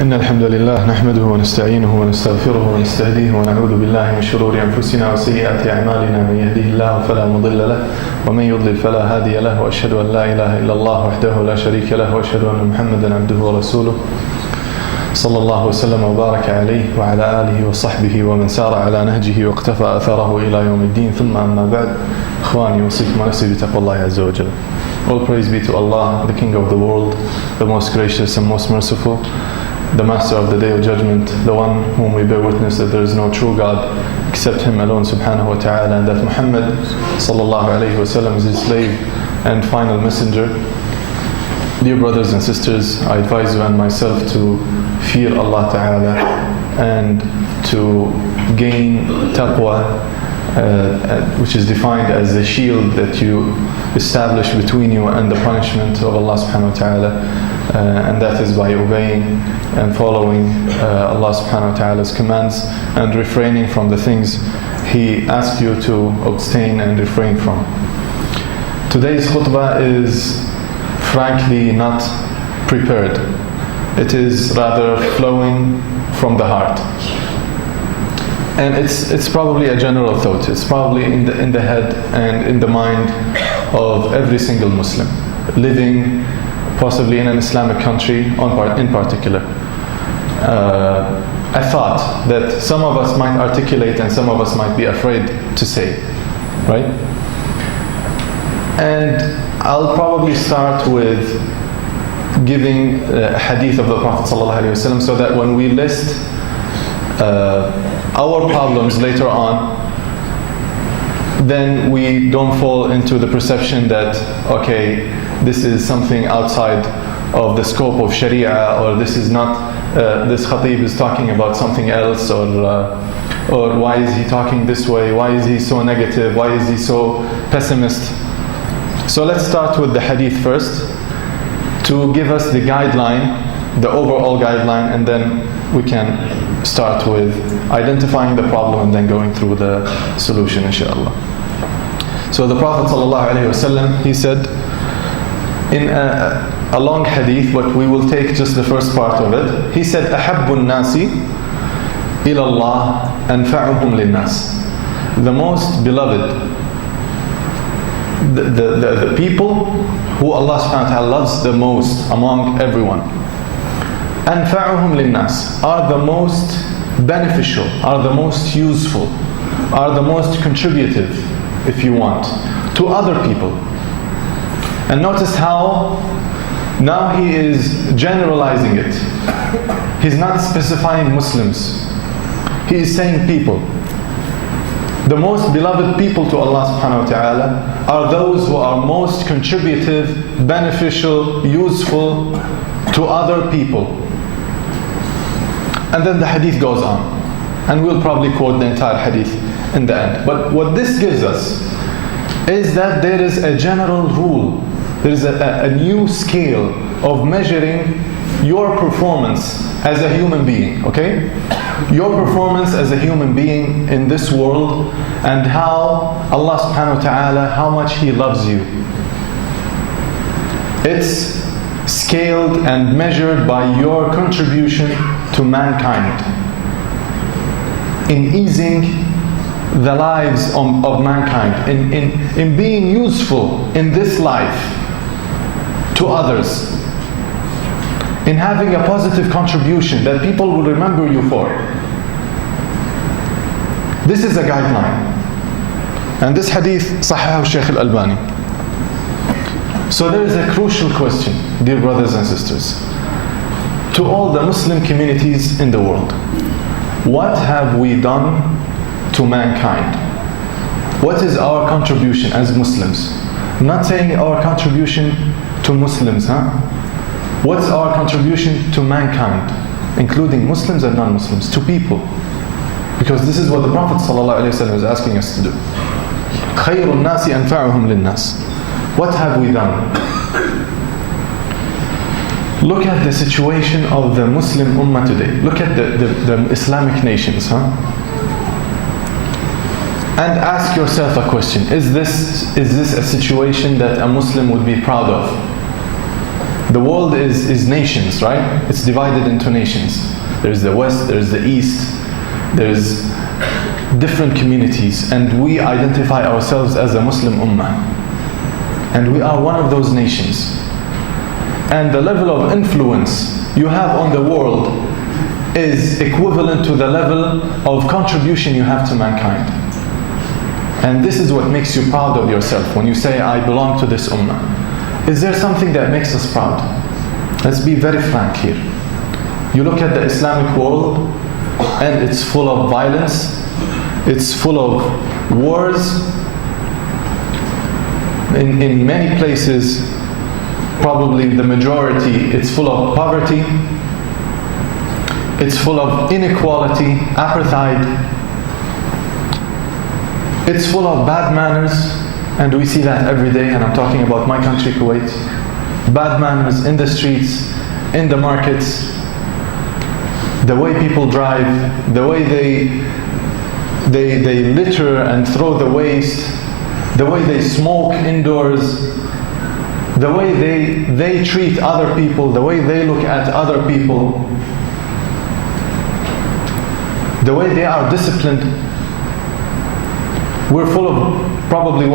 إن الحمد لله نحمده ونستعينه ونستغفره ونستهديه ونعوذ بالله من شرور أنفسنا وسيئات أعمالنا من يهده الله فلا مضل له ومن يضلل فلا هادي له وأشهد أن لا إله إلا الله وحده لا شريك له وأشهد أن محمدا عبده ورسوله صلى الله وسلم وبارك عليه وعلى آله وصحبه ومن سار على نهجه واقتفى أثره إلى يوم الدين ثم أما بعد إخواني أوصيكم ونفسي بتقوى الله عز وجل. All praise be to Allah, the King of the world, the most gracious and most merciful, the Master of the Day of Judgment, the one whom we bear witness that there is no true God except Him alone subhanahu wa ta'ala, and that Muhammad sallallahu alayhi wa sallam is His slave and final messenger. Dear brothers and sisters, I advise you and myself to fear Allah ta'ala and to gain taqwa, which is defined as the shield that you establish between you and the punishment of Allah subhanahu wa ta'ala, and that is by obeying and following Allah subhanahu wa ta'ala's commands and refraining from the things He asks you to abstain and refrain from. Today's khutbah is frankly not prepared. It is rather flowing from the heart. And it's probably a general thought. It's probably in the head and in the mind of every single Muslim living possibly in an Islamic country in particular. A thought that some of us might articulate and some of us might be afraid to say, right? And I'll probably start with giving a hadith of the Prophet ﷺ so that when we list our problems later on, then we don't fall into the perception that, okay, this is something outside of the scope of Sharia, or this is not, this khatib is talking about something else, or why is he talking this way, why is he so negative, why is he so pessimist. So let's start with the hadith first to give us the guideline, the overall guideline, and then we can start with identifying the problem and then going through the solution, inshallah. So the Prophet ﷺ, he said in a long hadith, but we will take just the first part of it. He said, أَحَبُّ النَّاسِ إِلَى اللَّهِ أَنْفَعُهُمْ لِلنَّاسِ. The most beloved, the people who Allah subhanahu wa ta'ala loves the most among everyone, أَنْفَعُهُمْ لِلنَّاسِ, are the most beneficial, are the most useful, are the most contributive, if you want, to other people. And notice how now he is generalizing it. He's not specifying Muslims. He is saying people. The most beloved people to Allah subhanahu wa ta'ala are those who are most contributive, beneficial, useful to other people. And then the hadith goes on. And we'll probably quote the entire hadith in the end. But what this gives us is that there is a general rule. There is a new scale of measuring your performance as a human being, okay? Your performance as a human being in this world, and how Allah subhanahu wa ta'ala, how much He loves you. It's scaled and measured by your contribution to mankind in easing the lives of mankind, in being useful in this life to others, in having a positive contribution that people will remember you for. This is a guideline. And this hadith, Sahih Shaykh al-Albani. So there is a crucial question, dear brothers and sisters, to all the Muslim communities in the world. What have we done to mankind? What is our contribution as Muslims? I'm not saying our contribution to Muslims, What's our contribution to mankind, including Muslims and non-Muslims, to people? Because this is what the Prophet ﷺ is asking us to do. خَيْرُ النَّاسِ أَنْفَعُهُمْ لِلنَّاسِ. What have we done? Look at the situation of the Muslim Ummah today. Look at the Islamic nations, And ask yourself a question. Is this a situation that a Muslim would be proud of? The world is nations, right? It's divided into nations. There's the West, there's the East, there's different communities, and we identify ourselves as a Muslim Ummah. And we are one of those nations. And the level of influence you have on the world is equivalent to the level of contribution you have to mankind. And this is what makes you proud of yourself when you say, I belong to this Ummah. Is there something that makes us proud? Let's be very frank here. You look at the Islamic world and it's full of violence, it's full of wars. In many places, probably the majority, it's full of poverty, it's full of inequality, apartheid, it's full of bad manners, and we see that every day, and I'm talking about my country, Kuwait. Bad manners in the streets, in the markets, the way people drive, the way they litter and throw the waste, the way they smoke indoors, the way they treat other people, the way they look at other people, the way they are disciplined. We're full of, probably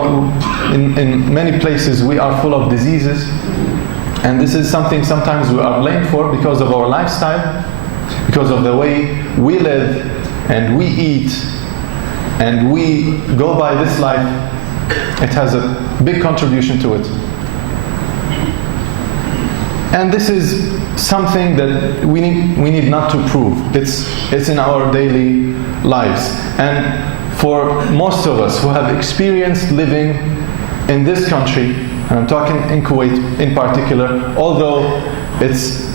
in many places we are full of diseases, and this is something sometimes we are blamed for because of our lifestyle, because of the way we live and we eat and we go by this life. It has a big contribution to it. And this is something that we need not to prove. It's in our daily lives. And for most of us who have experienced living in this country, and I'm talking in Kuwait in particular, although it's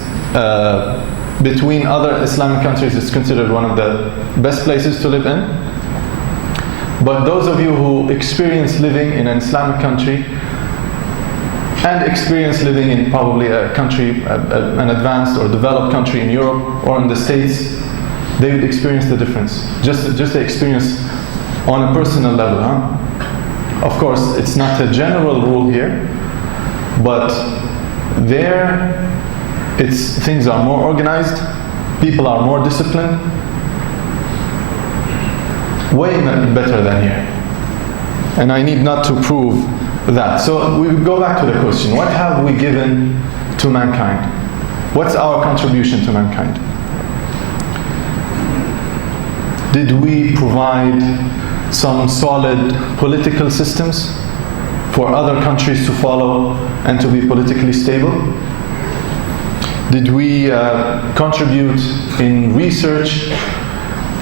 between other Islamic countries, it's considered one of the best places to live in. But those of you who experience living in an Islamic country and experience living in probably a country, an advanced or developed country in Europe or in the States, they would experience the difference. Just the experience on a personal level. Of course, it's not a general rule here, but there things are more organized, people are more disciplined, way better than here. And I need not to prove that. So we go back to the question, what have we given to mankind? What's our contribution to mankind? Did we provide some solid political systems for other countries to follow and to be politically stable? Did we contribute in research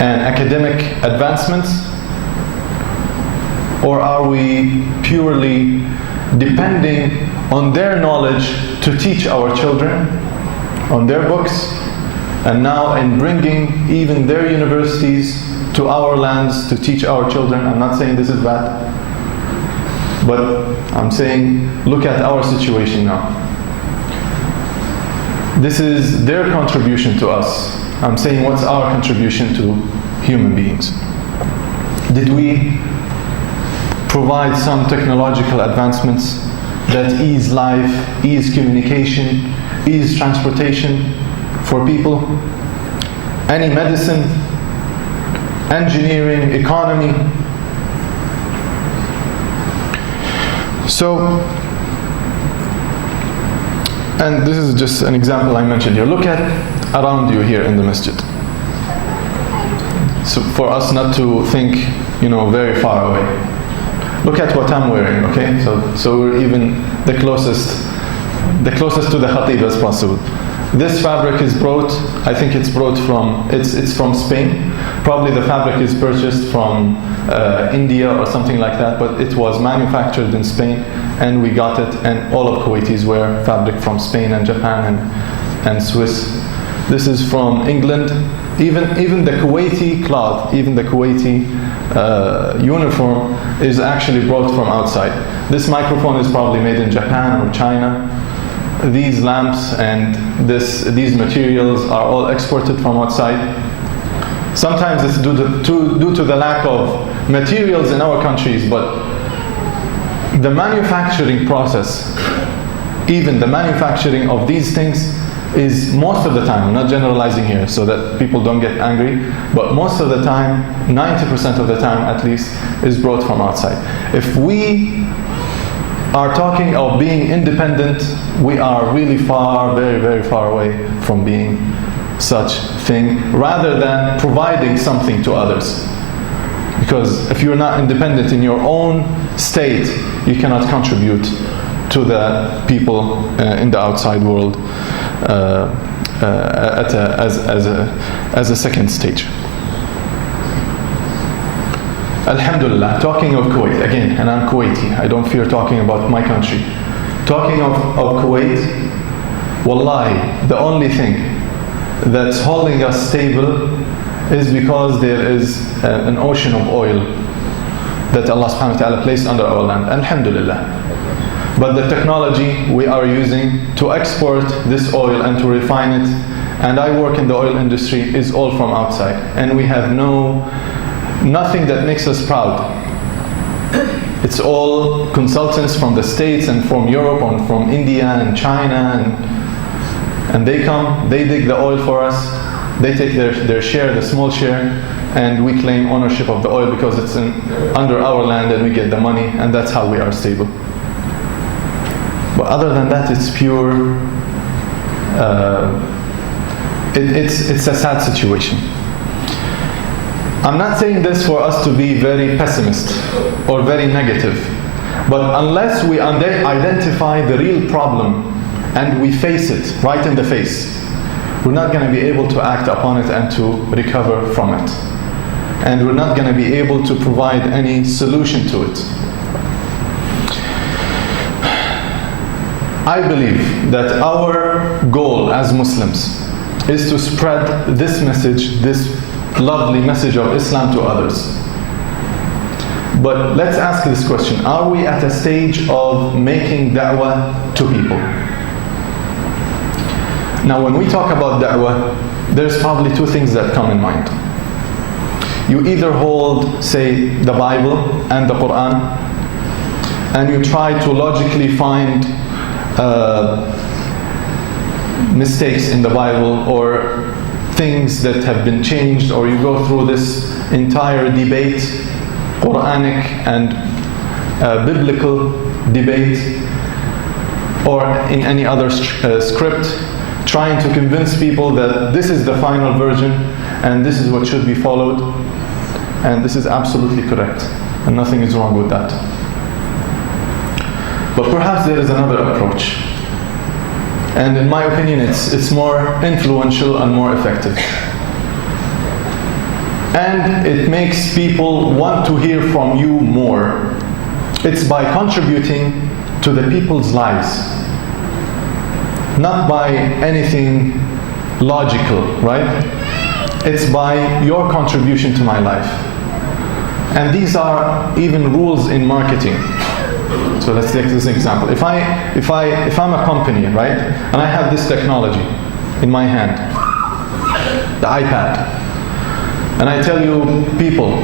and academic advancements? Or are we purely depending on their knowledge to teach our children, on their books, and now in bringing even their universities to our lands to teach our children? I'm not saying this is bad, but I'm saying look at our situation now. This is their contribution to us. I'm saying what's our contribution to human beings? Did we provide some technological advancements that ease life, ease communication, ease transportation for people? Any medicine, engineering, economy? So, and this is just an example I mentioned here. Look at around you here in the masjid. So for us not to think, very far away. Look at what I'm wearing, okay? So we're even the closest to the khatib as possible. This fabric is brought, I think it's brought from, it's from Spain. Probably the fabric is purchased from India or something like that, but it was manufactured in Spain and we got it, and all of Kuwaitis wear fabric from Spain and Japan and Swiss. This is from England. Even the Kuwaiti cloth, even the Kuwaiti uniform is actually brought from outside. This microphone is probably made in Japan or China. These lamps and these materials are all exported from outside. Sometimes it's due to the lack of materials in our countries, but the manufacturing process even the manufacturing of these things is most of the time, I'm not generalizing here so that people don't get angry, but most of the time, 90% of the time at least, is brought from outside. If we are talking of being independent, we are really far, very, very far away from being such thing, rather than providing something to others. Because if you're not independent in your own state, you cannot contribute to the people in the outside world as a second stage. Alhamdulillah, talking of Kuwait, again, and I'm Kuwaiti, I don't fear talking about my country. Talking of Kuwait, wallahi, the only thing that's holding us stable is because there is an ocean of oil that Allah subhanahu wa ta'ala placed under our land. Alhamdulillah. But the technology we are using to export this oil and to refine it, and I work in the oil industry, is all from outside. And we have nothing that makes us proud. It's all consultants from the States and from Europe and from India and China, and they come, they dig the oil for us, they take their share, the small share, and we claim ownership of the oil because it's under our land and we get the money, and that's how we are stable. But other than that, it's pure, it's a sad situation. I'm not saying this for us to be very pessimist or very negative, but unless we identify the real problem and we face it right in the face, we're not going to be able to act upon it and to recover from it. And we're not going to be able to provide any solution to it. I believe that our goal as Muslims is to spread this message, this lovely message of Islam to others. But let's ask this question: are we at a stage of making da'wah to people? Now, when we talk about da'wah, there's probably two things that come in mind. You either hold, say, the Bible and the Quran, and you try to logically find mistakes in the Bible or things that have been changed, or you go through this entire debate, Quranic and biblical debate, or in any other script, trying to convince people that this is the final version and this is what should be followed, and this is absolutely correct and nothing is wrong with that. But perhaps there is another approach, and in my opinion it's more influential and more effective, and it makes people want to hear from you more. It's by contributing to the people's lives, not by anything logical, right? It's by your contribution to my life. And these are even rules in marketing. So let's take this example. If I'm a company, right, and I have this technology in my hand, the iPad, and I tell you, people,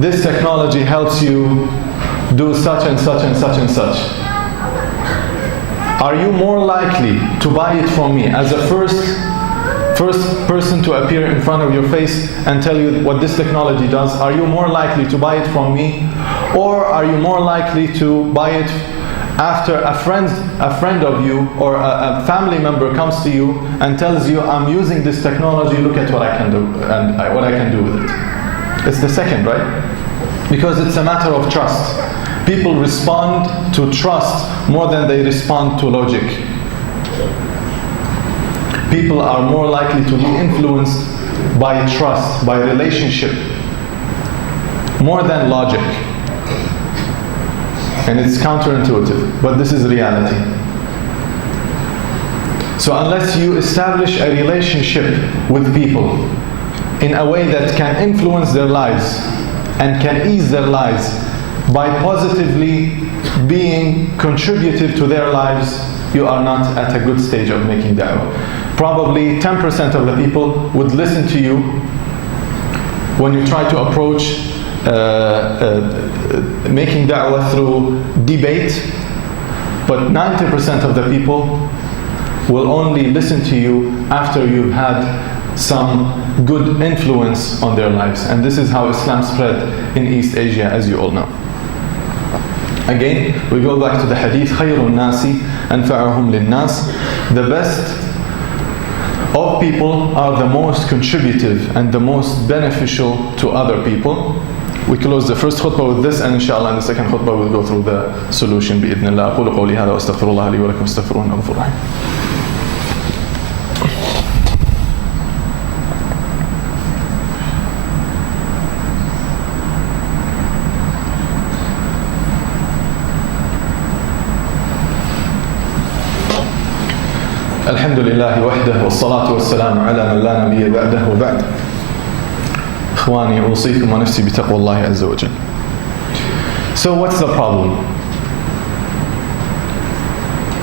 this technology helps you do such and such and such and such, are you more likely to buy it from me as a first person to appear in front of your face and tell you what this technology does? Are you more likely to buy it from me, or are you more likely to buy it after a friend of you or a family member comes to you and tells you, I'm using this technology, look at what I can do and what I can do with it? It's the second, right? Because it's a matter of trust. People respond to trust more than they respond to logic. People are more likely to be influenced by trust, by relationship, more than logic. And it's counterintuitive, but this is reality. So unless you establish a relationship with people in a way that can influence their lives and can ease their lives by positively being contributive to their lives, you are not at a good stage of making da'wah. Probably 10% of the people would listen to you when you try to approach making da'wah through debate, But 90% of the people will only listen to you after you've had some good influence on their lives. And this is how Islam spread in East Asia, as you all know. Again, we go back to the hadith, خَيْرُ النَّاسِ أَنْفَعُهُمْ لِلنَّاسِ. The best of people are the most contributive and the most beneficial to other people. We close the first khutbah with this, and inshallah in the second khutbah we'll go through the solution بإذن الله. أقول قولي هذا وأستغفر الله لي ولكم استغفروه إنه غفور رحيم. الحمد لله وحده والصلاة والسلام على من لا نبي بعده وبعد. إخواني أوصيكم ونفسي بتقوى الله عز وجل. So what's the problem?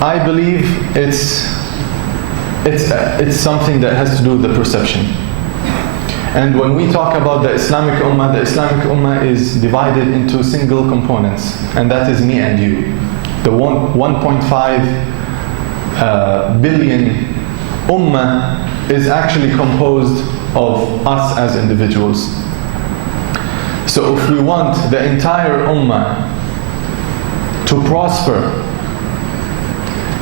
I believe it's something that has to do with the perception. And when we talk about the Islamic Ummah is divided into single components, and that is me and you. The 1.5 billion Ummah is actually composed of us as individuals. So if we want the entire Ummah to prosper,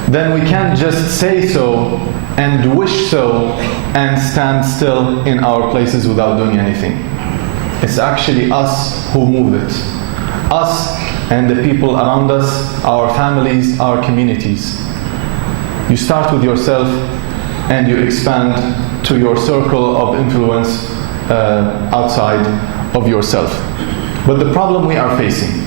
then we can't just say so and wish so and stand still in our places without doing anything. It's actually us who move it. Us and the people around us, our families, our communities. You start with yourself and you expand to your circle of influence outside of yourself. But the problem we are facing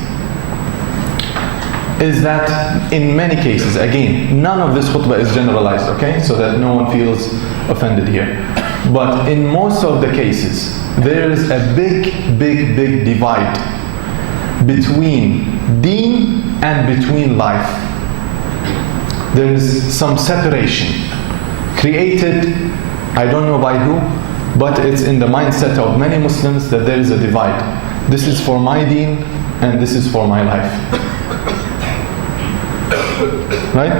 is that in many cases, again, none of this khutbah is generalized, okay? So that no one feels offended here. But in most of the cases, there is a big divide between deen and between life. There is some separation created, I don't know by who, but it's in the mindset of many Muslims that there is a divide. This is for my deen and this is for my life. Right?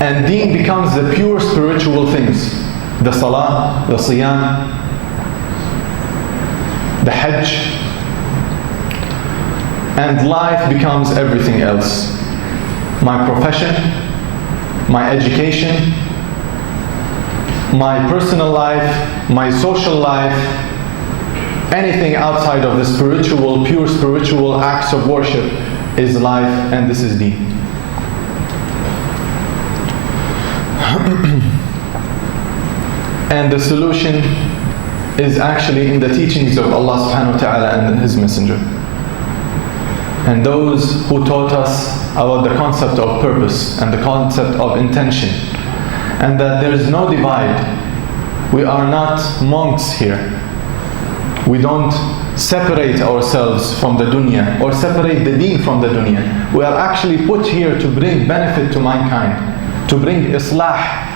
And deen becomes the pure spiritual things. The salah, the siyam, the hajj. And life becomes everything else. My profession, my education, my personal life, my social life, anything outside of the spiritual, pure spiritual acts of worship is life, and this is deen. And the solution is actually in the teachings of Allah subhanahu wa ta'ala and His Messenger. And those who taught us about the concept of purpose and the concept of intention, and that there is no divide. We are not monks here. We don't separate ourselves from the dunya or separate the deen from the dunya. We are actually put here to bring benefit to mankind, to bring islah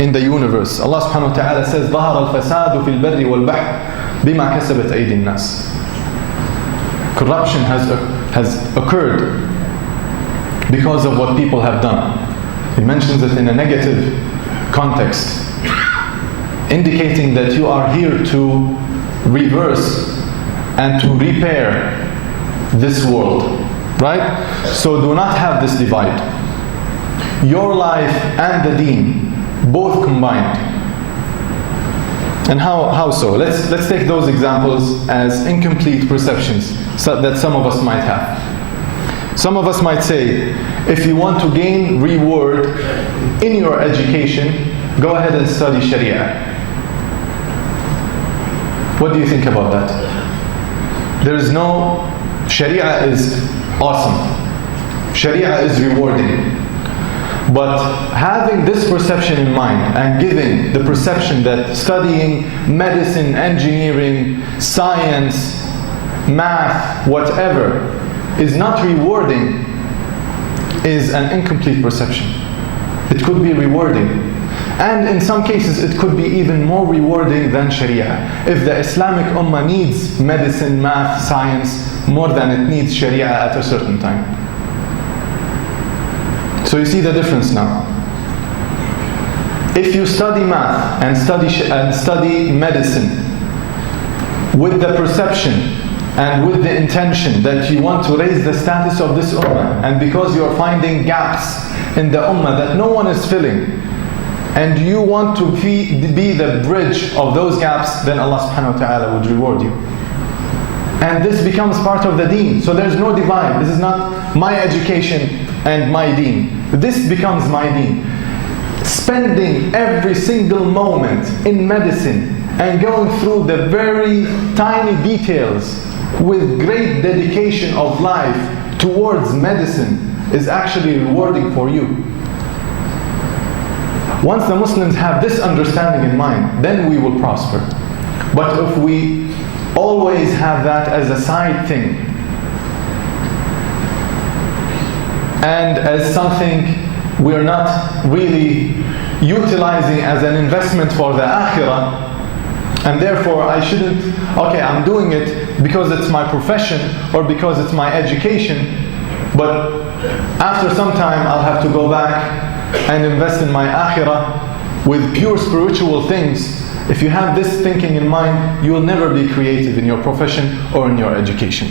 in the universe. Allah subhanahu wa ta'ala says, ظَهَرَ الْفَسَادُ فِي الْبَرِّ وَالْبَحْرِ بِمَا كَسَبَتْ أَيْدِي النَّاسِ. Corruption has occurred because of what people have done. He mentions it in a negative context, indicating that you are here to reverse and to repair this world, right? So do not have this divide. Your life and the deen, both combined. And how so? Let's take those examples as incomplete perceptions that some of us might have. Some of us might say, if you want to gain reward in your education, go ahead and study Sharia. What do you think about that? There is no, Sharia is awesome. Sharia is rewarding. But having this perception in mind and giving the perception that studying medicine, engineering, science, math, whatever, is not rewarding is an incomplete perception. It could be rewarding. And in some cases it could be even more rewarding than Sharia. If the Islamic Ummah needs medicine, math, science more than it needs Sharia at a certain time. So you see the difference now. If you study math and study medicine with the perception and with the intention that you want to raise the status of this ummah, and because you're finding gaps in the ummah that no one is filling, and you want to be the bridge of those gaps, then Allah subhanahu wa ta'ala would reward you. And this becomes part of the deen. So there's no divide. This is not my education and my deen. This becomes my deen. Spending every single moment in medicine and going through the very tiny details with great dedication of life towards medicine is actually rewarding for you. Once the Muslims have this understanding in mind, then we will prosper. But if we always have that as a side thing and as something we're not really utilizing as an investment for the akhirah, and therefore I shouldn't, okay, I'm doing it because it's my profession or because it's my education, but after some time I'll have to go back and invest in my akhirah with pure spiritual things. If you have this thinking in mind, you will never be creative in your profession or in your education.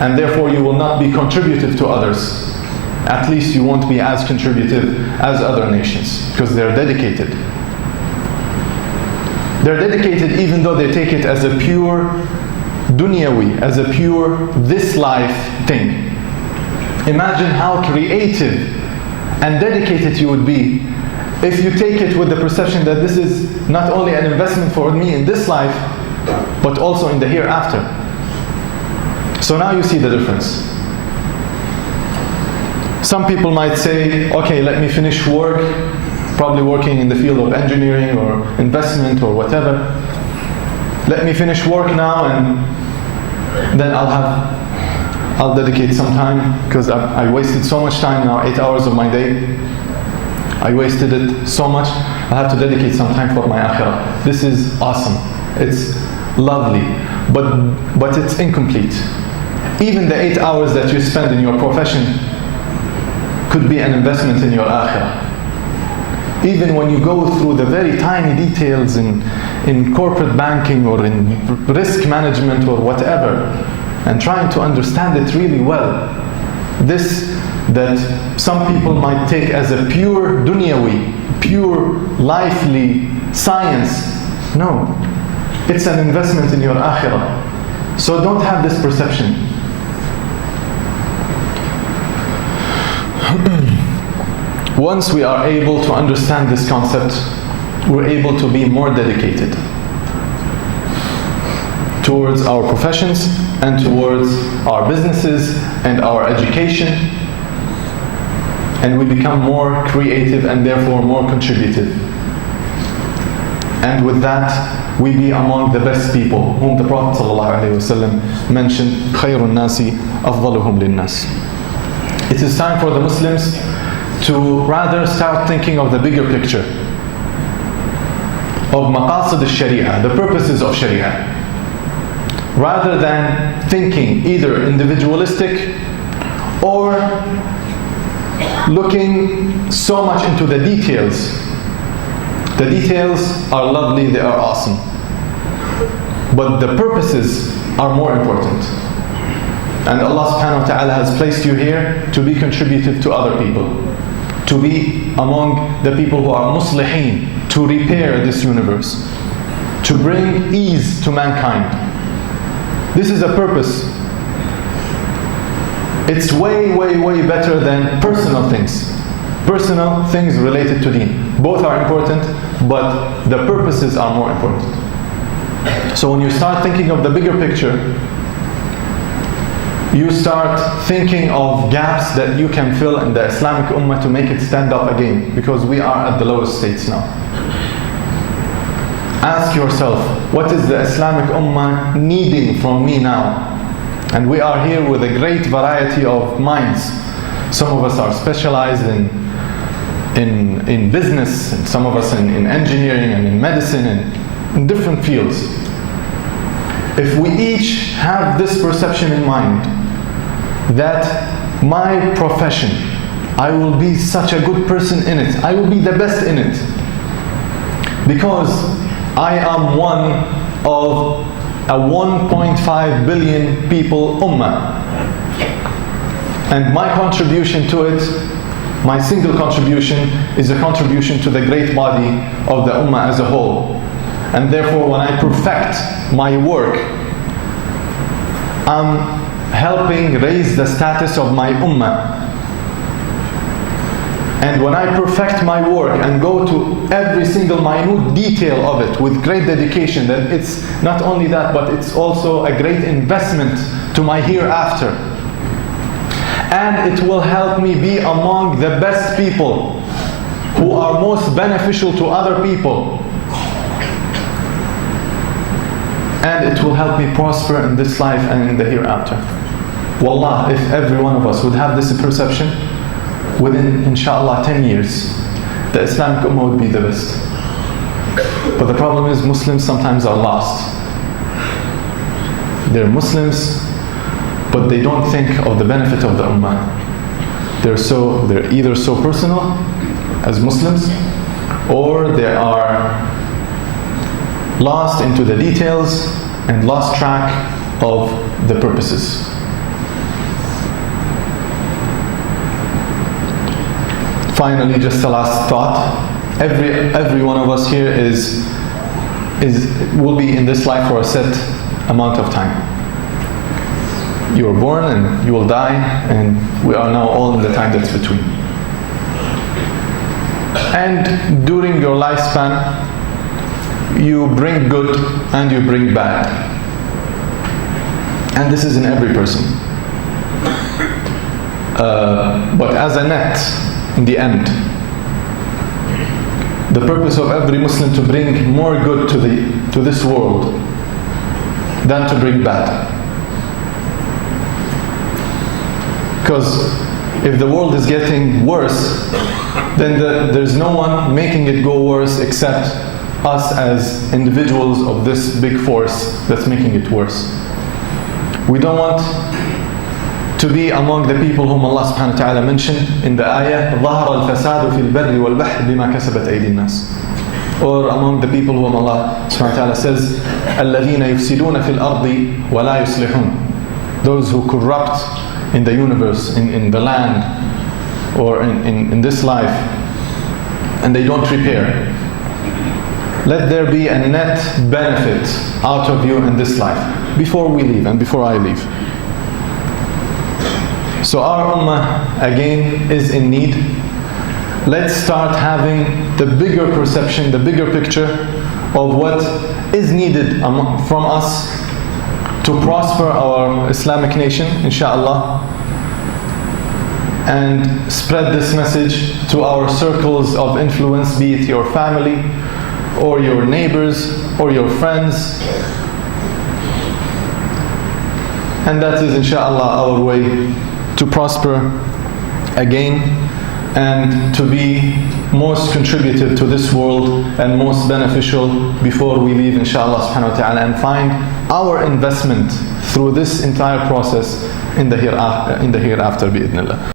And therefore you will not be contributive to others. At least you won't be as contributive as other nations, because they're dedicated. They're dedicated even though they take it as a pure dunyawi, as a pure this life thing. Imagine how creative and dedicated you would be if you take it with the perception that this is not only an investment for me in this life, but also in the hereafter. So now you see the difference. Some people might say, okay, let me finish work, probably working in the field of engineering or investment or whatever. Let me finish work now and then I'll dedicate some time, because I wasted so much time now, 8 hours of my day. I wasted it so much. I have to dedicate some time for my akhirah. This is awesome. It's lovely, but it's incomplete. Even the 8 hours that you spend in your profession could be an investment in your akhirah. Even when you go through the very tiny details in corporate banking or in risk management or whatever, and trying to understand it really well, this that some people might take as a pure dunyawi, pure lively science. No, it's an investment in your akhirah. So don't have this perception. Once we are able to understand this concept, we're able to be more dedicated towards our professions and towards our businesses and our education, and we become more creative and therefore more contributive. And with that, we be among the best people, whom the Prophet ﷺ mentioned, خَيْرُ النَّاسِ أَفْضَلُهُمْ لِلنَّاسِ. It is time for the Muslims to rather start thinking of the bigger picture, of maqasid al-sharia, the purposes of sharia, rather than thinking either individualistic or looking so much into the details. The details are lovely, they are awesome, but the purposes are more important. And Allah subhanahu wa ta'ala has placed you here to be contributive to other people, to be among the people who are muslihin, to repair this universe, to bring ease to mankind. This is a purpose. It's way, way, way better than personal things. Personal things related to deen. Both are important, but the purposes are more important. So when you start thinking of the bigger picture, you start thinking of gaps that you can fill in the Islamic Ummah to make it stand up again, because we are at the lowest states now. Ask yourself, what is the Islamic Ummah needing from me now? And we are here with a great variety of minds. Some of us are specialized in business, and some of us in engineering and in medicine and in different fields. If we each have this perception in mind, that my profession I will be such a good person in it. I will be the best in it. Because I am one of a 1.5 billion people ummah. And my contribution to it, my single contribution, is a contribution to the great body of the ummah as a whole. And therefore, when I perfect my work, I'm helping raise the status of my ummah. And when I perfect my work and go to every single minute detail of it with great dedication, then it's not only that, but it's also a great investment to my hereafter. And it will help me be among the best people who are most beneficial to other people. And it will help me prosper in this life and in the hereafter. Wallah, if every one of us would have this perception, within, inshallah, 10 years, the Islamic Ummah would be the best. But the problem is Muslims sometimes are lost. They're Muslims, but they don't think of the benefit of the Ummah. They're either so personal as Muslims, or they are lost into the details and lost track of the purposes. Finally, just a last thought. Every one of us here will be in this life for a set amount of time. You are born and you will die, and we are now all in the time that's between. And during your lifespan, you bring good and you bring bad. And this is in every person. But as a net, in the end, the purpose of every Muslim to bring more good to this world than to bring bad. Because if the world is getting worse, then there's no one making it go worse except us as individuals of this big force that's making it worse. We don't want to be among the people whom Allah subhanahu wa ta'ala mentioned in the ayah, ظَهَرَ الْفَسَادُ فِي الْبَرِّ وَالْبَحْرِ بِمَا كَسَبَتْ أَيْدِي النَّاسِ. Or among the people whom Allah subhanahu wa ta'ala says, الَّذِينَ يُفْسِدُونَ فِي الْأَرْضِ وَلَا يُصْلِحُونَ. Those who corrupt in the universe, in the land, or in this life, and they don't repair. Let there be a net benefit out of you in this life, before we leave and before I leave. So our ummah, again, is in need. Let's start having the bigger perception, the bigger picture of what is needed from us to prosper our Islamic nation, inshallah, and spread this message to our circles of influence, be it your family, or your neighbors, or your friends. And that is, inshallah, our way to prosper again and to be most contributive to this world and most beneficial before we leave, inshallah subhanahu wa ta'ala, and find our investment through this entire process in the hereafter, bi'idhnillah.